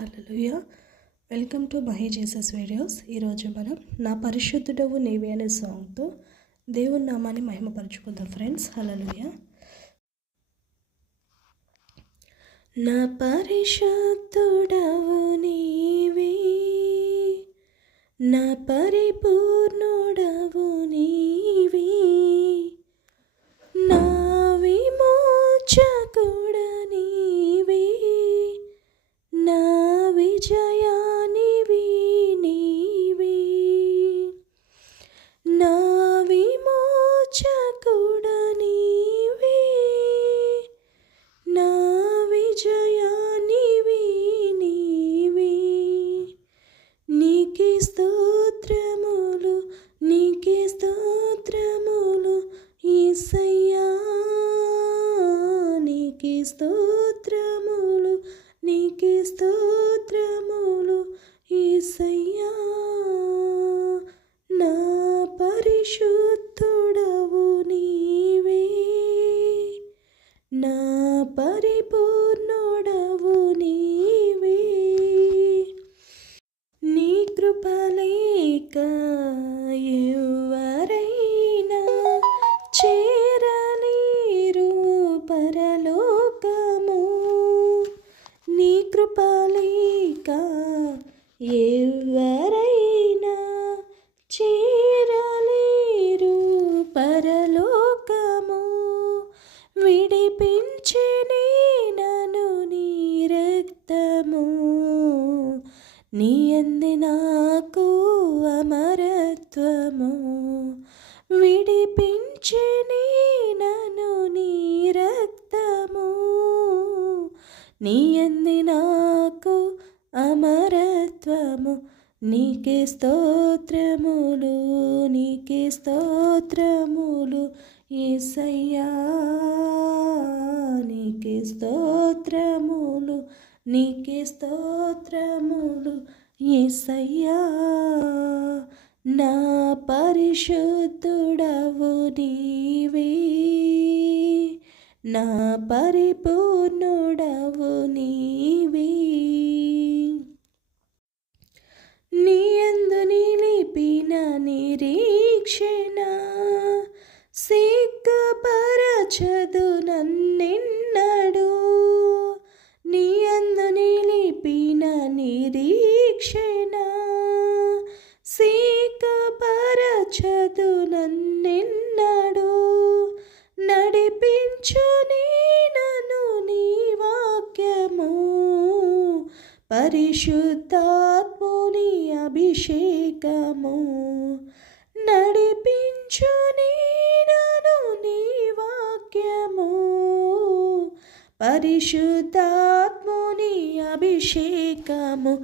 Hallelujah. Welcome to Mahi Jesus videos. ఈరోజు మనం నా పరిశుద్ధుడవు నీవే అనే సాంగ్తో దేవుని నామాన్ని మహిమపరుచుకుందాం ఫ్రెండ్స్. హల్లెలూయా. నా పరిశుద్ధుడవు నీవే, నా పరిపూర్ణుడవు నీవే, నా విమోచకుడ నీవే, నా విజయానివి నీవే, నా విమోచకుడ నీవే, నా విజయానివి నీవే. నీకే స్తోత్రములు, నీకే స్తోత్రములు యేసయ్యా, నీకే స్తోత్రములు, నీకే స్తోత్రములు యేసయ్యా. నా పరిశుద్ధుడవు నీవే, నా పరిపూర్ణుడవు నీవే. నీ కృప లేక ఎవరైనా చేరలేరు పరలోకము, నీ కృప లేక ఎవరైనా చేరలేరు పరలోకము. విడిపించెనే నన్ను నీ రక్తము, నీ యందు నాకు అమరత్వము. విడిపించెనే నన్ను నీ రక్తము, నీ యందు నాకు అమరత్వము. నీకే స్తోత్రములు, నీకే స్తోత్రములు యేసయ్యా, నీకే స్తోత్రములు, నీకే స్తోత్రములు యేసయ్యా. నా పరిశుద్ధుడవు నీవే, నా పరిపూర్ణుడవు నీవే. నీ యందు నిలిపిన నిరీక్షణ సిగ్గుపరచదు నన్నెన్నడు, నీ యందు నిలిపిన నిరీక్షణ సిగ్గుపరచదు నన్నెన్నడు. నడిపించునే నన్ను నీ వాక్యము, పరిశుద్ధాత్ముని అభిషేకము. నడిపించునే నన్ను నీ వాక్యము, పరిశుద్ధాత్ముని అభిషేకము.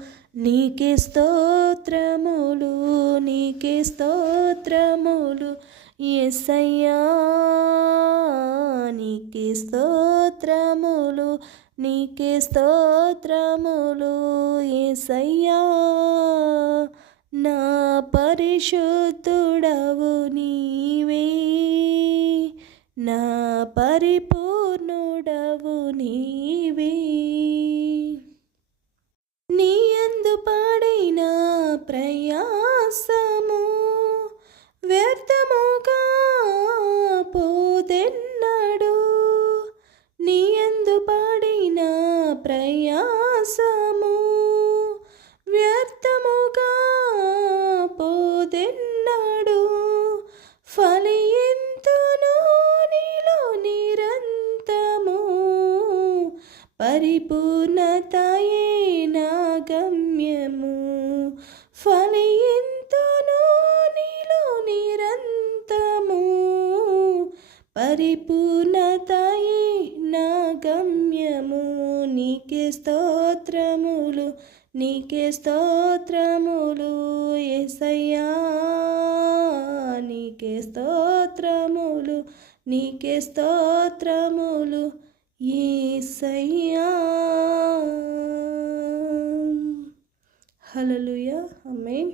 నీకే స్తోత్రములు, నీకే స్తోత్రములు యేసయ్యా, నీకే స్తోత్రములు, నీకే స్తోత్రములు యేసయ్యా. నా పరిశుద్ధుడవు నీవే, నా పరిపూర్ణుడవు నీవే. నీ యందు పడిన ప్రయాసము వ్యర్థముగా పోదెన్నడు, నీ యందు పడిన ప్రయాసము వ్యర్థముగా పోదెన్నడు. ఫలింతును నీలో నిరంతము, పరిపూర్ణతయే నా గమ్యము. ఫలింతును నీలో నిరంతము, పరిపూర్ణతయే నా గమ్యము. నీకే స్తోత్రములు, నీకే స్తోత్రములు యేసయ్యా, నీకే స్తోత్రములు, నీకే స్తోత్రములు యేసయ్యా. హల్లెలూయా. ఆమేన్.